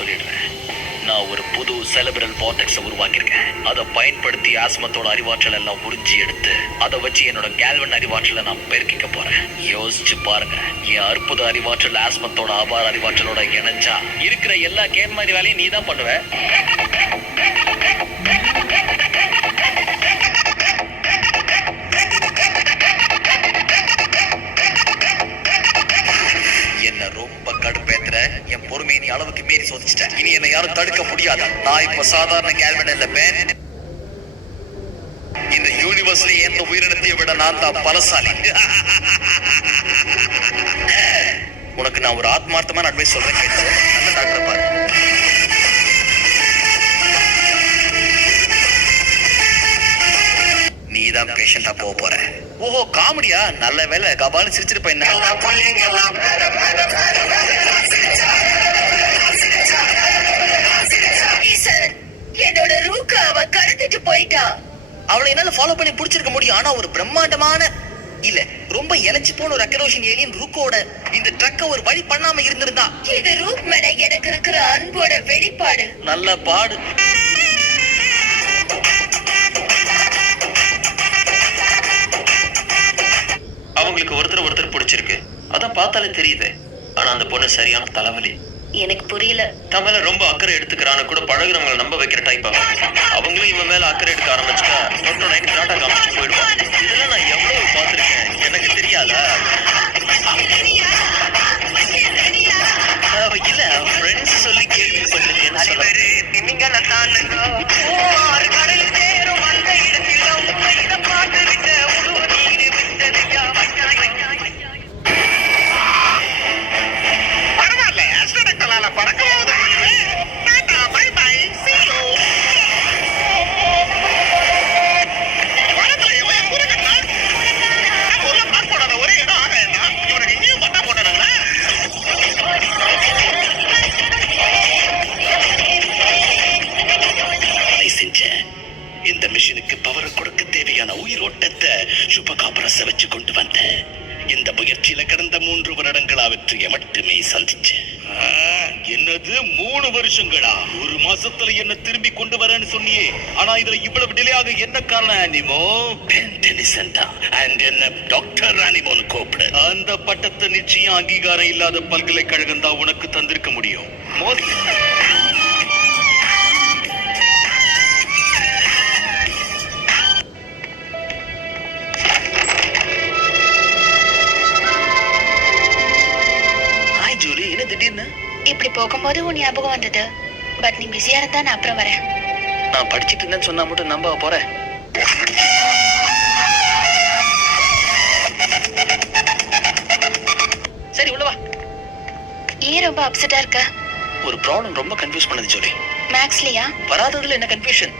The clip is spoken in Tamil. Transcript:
சொல்லிடுறேன். நான் ஒரு புது செலிபிரல் வார்டெக்ஸை உருவாக்கியிருக்கேன். அதை பயன்படுத்தி ஆஸ்மத்தோட அறிவாற்றல் எல்லாம் உறிஞ்சி எடுத்து அதை வச்சு என்னோட கேல்வன் அறிவாற்றலை நான் பெருக்கிக்க போறேன். யோசிச்சு பாருங்க, என் அற்புத அறிவாற்றல் ஆஸ்மத்தோட அபார அறிவாற்றலோட இணைஞ்சா இருக்கிற எல்லா கேம் மாதிரி வேலையும் நீ தான் பண்ணுவ. ரொம்ப கடுப்பேத்துற என் பொறுமையை நீ அளவுக்கு மீறி சோதிச்சிட்ட. இனி என்னை யாரும் தடுக்க முடியாது. நான் இப்ப சாதாரண கேல்வன் இல்ல பேன். இந்த யூனிவர்ஸ்ல எந்த உயிரினத்தை விட நான் தான் பலசாலி. உனக்கு நான் ஒரு ஆத்மார்த்தமான அட்வைஸ் சொல்றேன், கேட்டு நல்ல டாக்டர் பாரு. நீதான் பேஷண்டா போக போற. ஓஹோ, காமெடியா? நல்ல வேலை, கபாலு சிரிச்சிட்டு போய் என்னோட ரூக்க அவ கடத்திட்டு போயிட்டா. அவளை என்னால ஃபாலோ பண்ணி புடிச்சிருக்க முடியும். ஆனா ஒரு பிரம்மாண்டமான இல்ல ரொம்ப இழைச்சி போன ஒரு அக்கரோஷன் ஏலியன் ரூக்கோட இந்த ட்ரக்க ஒரு வழி பண்ணாம இருந்திருந்தா. இது ரூக் மேல எனக்கு இருக்கிற அன்போட வெளிப்பாடு. நல்ல பாடு. அவங்களுக்கு ஒருத்தர் பிடிச்சிருக்கு, அதான் பார்த்தாலே தெரியுது. ஆனா அந்த பொண்ணு சரியான தலைவலி. எனக்கு புரியல. தமிழ ரொம்ப அக்கறை எடுத்துக்கிறான்னு கூட பழகுறவங்களை நம்ப வைக்கிற டைப். அவங்களும் இவன் மேல அக்கறை எடுக்க ஆரம்பிச்சுட்டா டாக்டர் நைட் நாட்டா காமிச்சிட்டு போயிடுவான். இதெல்லாம் நான் எவ்வளவு பார்த்திருக்கேன், எனக்கு தெரியாத இல்ல ஃப்ரெண்ட்ஸ் சொல்லி கேள்விப்பட்டிருக்கேன். இந்த மிஷினுக்கு பவர் கொடுக்க தேவையான உயிரோட்டத்தை சுபகாபரச வச்சு கொண்டு வந்தேன். இந்த முயற்சியில கடந்த 3 வருடங்களா வெற்றியை மட்டுமே சந்திச்சேன். என்னது 3 வருஷங்களா? 1 மாசத்துல என்ன திரும்பி கொண்டு வரேன்னு சொன்னியே, ஆனா இதுல இவ்வளவு டிலே ஆக என்ன காரணம்? அனிமோ என்ன டாக்டர் அனிமோன்னு கூப்பிடு. அந்த பட்டத்தை நிச்சயம் அங்கீகாரம் இல்லாத பல்கலைக்கழகம் தான் உனக்கு தந்திருக்க முடியும். இப்படி போகும்போது உன் ஞாபகம் வந்தது. பட் நீ பிஸியா இருந்தா நான் அப்புறம் வரேன். நான் படிச்சிட்டு இருந்தேன்னு சொன்னா மட்டும் நம்ப போறேன். சரி உள்ள வா. ஏன் ரொம்ப அப்செட்டா இருக்க? ஒரு ப்ராப்ளம் ரொம்ப கன்ஃபியூஸ் பண்ணது ஜோலி. மேக்ஸ்லயா? வராததுல என்ன கன்ஃபியூஷன்?